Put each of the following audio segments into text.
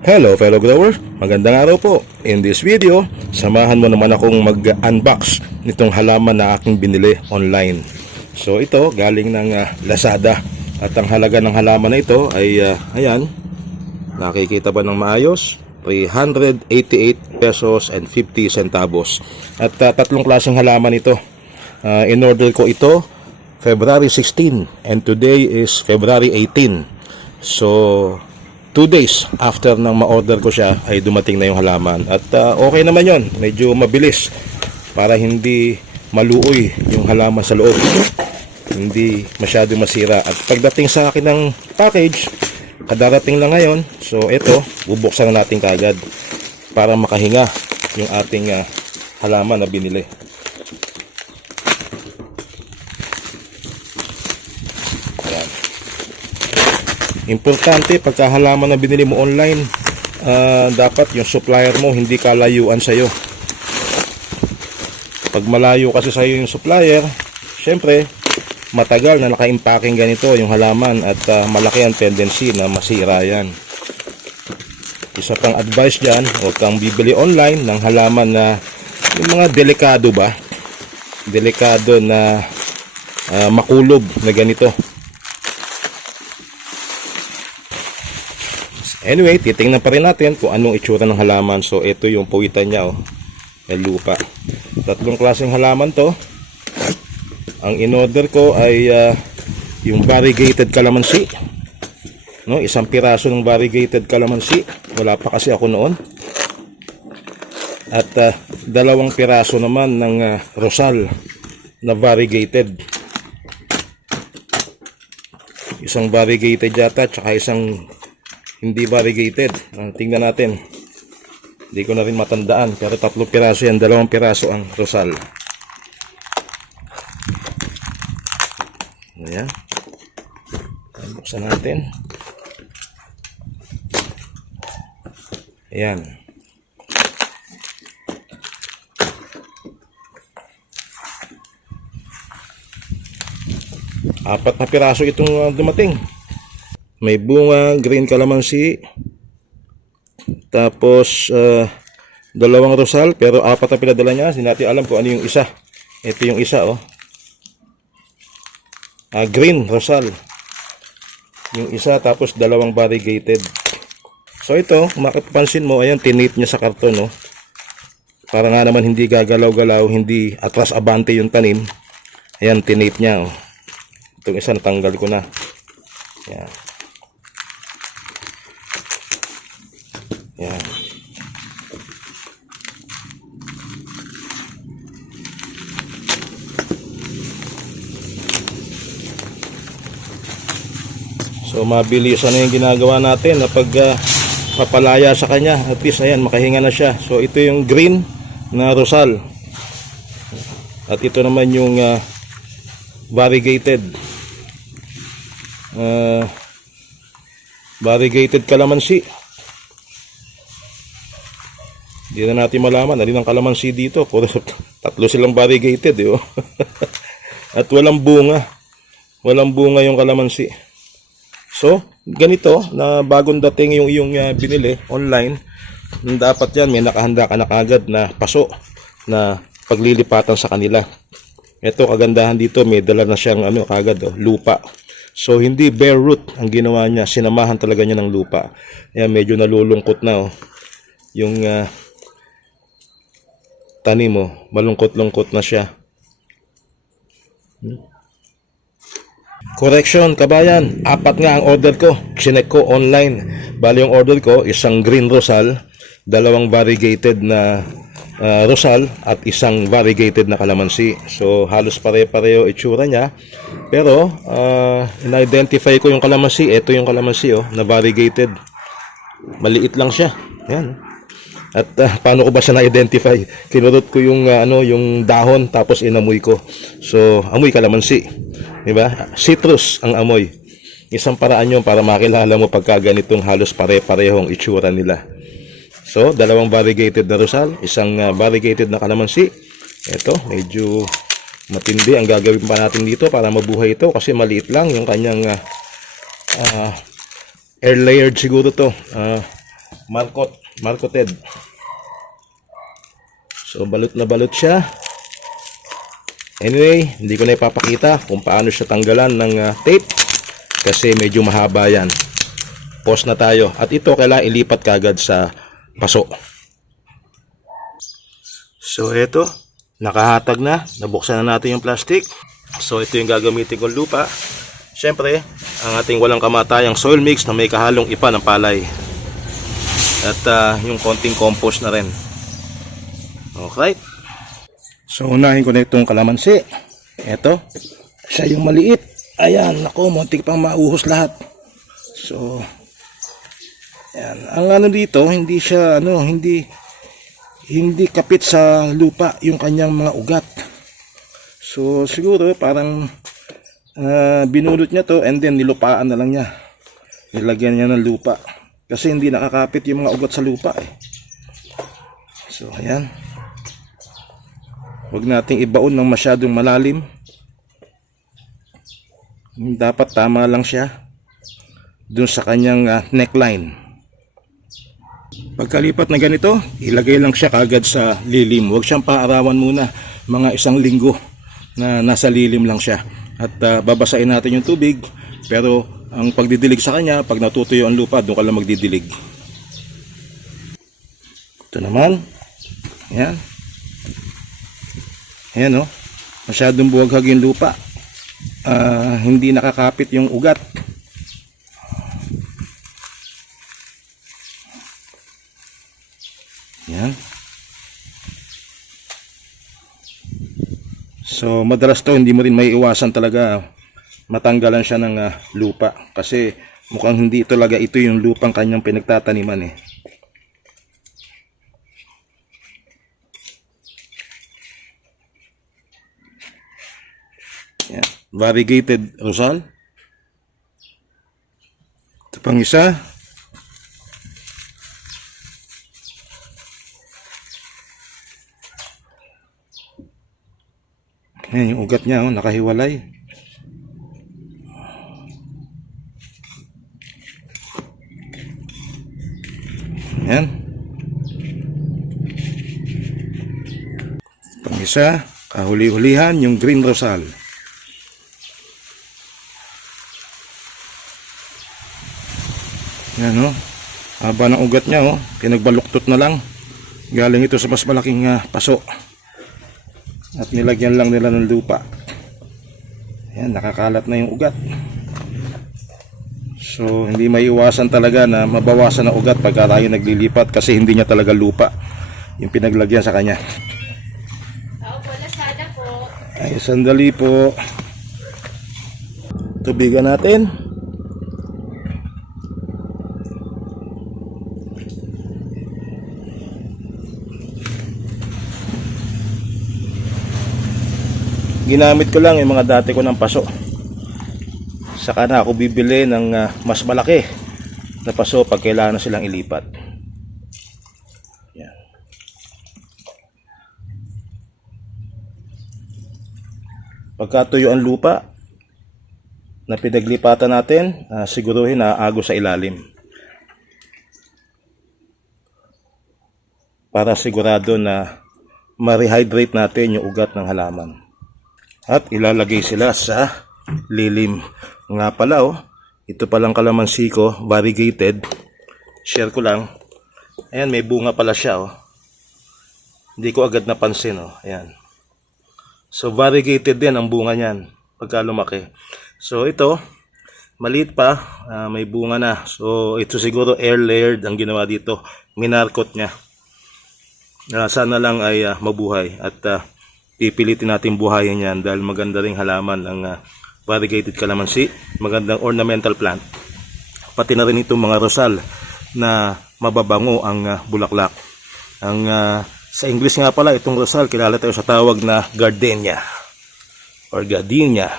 Hello fellow grower, magandang araw po. In this video, samahan mo naman akong mag-unbox nitong halaman na aking binili online. So ito, galing ng ah, Lazada. At ang halaga ng halaman na ito ay, ah, ayan, nakikita ba ng maayos? 388 pesos and 50 centavos. At ah, tatlong klaseng halaman ito. Ah, in-order ko ito February 16 and today is February 18. So, two days after nang ma-order ko siya ay dumating na yung halaman. At ah, okay naman yon medyo mabilis para hindi maluoy yung halaman sa loob. Hindi masyado masira. At pagdating sa akin ng package, kadarating lang ngayon. So, ito, bubuksan na natin kagad para makahinga yung ating ah, halaman na binili. Importante pagka halaman na binili mo online, ah, dapat yung supplier mo hindi kalayuan sa'yo. Pag malayo kasi sa'yo yung supplier, syempre, matagal na naka-impacking ganito yung halaman at ah, malaki ang tendency na masira yan. Isa pang advice dyan, huwag kang bibili online ng halaman na yung mga delikado ba? Delikado na ah, makulob na ganito. Anyway, titingnan pa rin natin kung anong itsura ng halaman. So, ito yung puwitan niya, oh. May lupa. Tatlong klaseng halaman to. Ang in-order ko ay ah, yung variegated calamansi. No, isang piraso ng variegated calamansi. Wala pa kasi ako noon. At ah, dalawang piraso naman ng ah, rosal na variegated. Isang variegated yata, tsaka isang hindi variegated. Ah, tingnan natin. Hindi ko na rin matandaan. Pero tatlo piraso yan. Dalawang piraso ang rosal. Ayan. Buksan natin. Ayan. Apat na piraso itong ah, dumating. May bunga, green calamansi. Tapos, ah, dalawang rosal, pero apat na pinadala niya. Hindi natin alam kung ano yung isa. Ito yung isa, oh. Ah, green, rosal. Yung isa, tapos dalawang variegated. So, ito, makipapansin mo, ayan, tinate niya sa karton, oh. Para nga naman hindi gagalaw-galaw, hindi atras abante yung tanim. Ayan, tinate niya, oh. Itong isa, natanggal ko na. Ayan. Yan. So mabilis na yung ginagawa natin na pag ah, papalaya sa kanya. At least ayan, makahinga na siya. So ito yung green na rosal. At ito naman yung ah, variegated. Ah, variegated calamansi. Hindi na natin malaman. Alin ang kalamansi dito. Tatlo silang variegated. Eh, oh. At walang bunga. Walang bunga yung kalamansi. So, ganito na bagong dating yung iyong uh, binili online, dapat yan may nakahanda ka na kagad na paso na paglilipatan sa kanila. Ito kagandahan dito, may dala na siyang ano kagad oh, lupa. So hindi bare root ang ginawa niya, sinamahan talaga niya ng lupa. Ayan, medyo nalulungkot na oh. Yung ah, tanim mo, malungkot-lungkot na siya. Correction, kabayan. Apat nga ang order ko. Chinek ko online. Bali yung order ko, isang green rosal, dalawang variegated na ah, rosal, at isang variegated na kalamansi. So, halos pare-pareho itsura niya. Pero, ah, in-identify ko yung kalamansi. Ito yung kalamansi, oh, na variegated. Maliit lang siya. Yan. At ah, paano ko ba siya na-identify? Kinurot ko yung ah, ano, yung dahon tapos inamoy ko. So, amoy kalamansi. 'Di ba? Citrus ang amoy. Isang paraan 'yon para makilala mo pagka ganitong halos pare-parehong itsura nila. So, dalawang variegated na rosal, isang ah, variegated na kalamansi. Ito, medyo matindi ang gagawin pa natin dito para mabuhay ito kasi maliit lang yung kanyang ah, ah, air layered siguro to. Ah, markot, markoted. So balot na balot siya. Anyway, hindi ko na ipapakita kung paano siya tanggalan ng ah, tape kasi medyo mahaba yan. Pause na tayo. At ito kailangan ilipat kagad sa paso. So eto, nakahatag na. Nabuksan na natin yung plastic. So ito yung gagamitin kong lupa. Siyempre, ang ating walang kamatayang soil mix na may kahalong ipa ng palay. At ah, yung konting compost na rin. Okay. So unahin ko na itong kalamansi. Ito. Siya yung maliit. Ayan, nako, muntik pang mauhos lahat. So, ayan. Ang ano dito, hindi siya, ano, hindi, hindi kapit sa lupa yung kanyang mga ugat. So, siguro parang ah, binulot niya to and then nilupaan na lang niya. Nilagyan niya ng lupa. Kasi hindi nakakapit yung mga ugat sa lupa eh. So, ayan. Huwag nating ibaon ng masyadong malalim. Dapat tama lang siya dun sa kanyang ah, neckline. Pagkalipat na ganito, ilagay lang siya kagad sa lilim. Huwag siyang paarawan muna mga isang linggo na nasa lilim lang siya. At ah, babasain natin yung tubig. Pero ang pagdidilig sa kanya, pag natutuyo ang lupa, doon ka lang magdidilig. Ito naman. Yan. Ayan o. Masyadong buwaghag yung lupa. Ah, hindi nakakapit yung ugat. Yan. So, madalas to hindi mo rin may iwasan talaga matanggalan siya ng ah, lupa kasi mukhang hindi talaga ito yung lupang kanyang pinagtataniman eh. Yan. Variegated rosal. Ito pang isa. Yan, yung ugat niya, oh, nakahiwalay. Yan. Pang isa, kahuli-hulihan, yung green rosal. Yan oh. Haba ng ugat niya oh. Pinagbaluktot na lang. Galing ito sa mas malaking ah, paso. At nilagyan lang nila ng lupa. Yan, nakakalat na yung ugat. So, hindi maiwasan talaga na mabawasan ang ugat pagka tayo naglilipat kasi hindi niya talaga lupa yung pinaglagyan sa kanya. Ay, sandali po. Tubigan natin. Ginamit ko lang yung mga dati ko ng paso. Saka na ako bibili ng ah, mas malaki na paso pag kailangan na silang ilipat. Yan. Pagka tuyo ang lupa na pinaglipatan natin, ah, siguruhin na agos sa ilalim. Para sigurado na ma-rehydrate natin yung ugat ng halaman. At ilalagay sila sa lilim. Nga pala oh, ito palang kalamansi ko, variegated. Share ko lang. Ayan, may bunga pala siya oh. Hindi ko agad napansin oh. Ayan. So variegated din ang bunga niyan pagka lumaki. So ito, maliit pa, ah, may bunga na. So ito siguro air layered ang ginawa dito. Minarkot niya. Ah, sana lang ay ah, mabuhay at ah, pipilitin natin buhayin yan dahil maganda ring halaman ang ah, variegated calamansi. Magandang ornamental plant. Pati na rin itong mga rosal na mababango ang ah, bulaklak. Ang ah, sa English nga pala itong rosal kilala tayo sa tawag na gardenia or gardenia.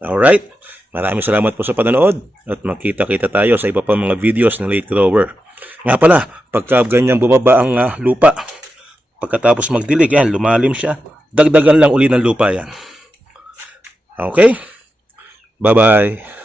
Alright. Maraming salamat po sa panonood at magkita-kita tayo sa iba pang mga videos ng late grower. Nga pala, pagka ganyan bumaba ang ah, lupa, pagkatapos magdilig, yan, lumalim siya, dagdagan lang uli ng lupa yan. Okay? Bye-bye.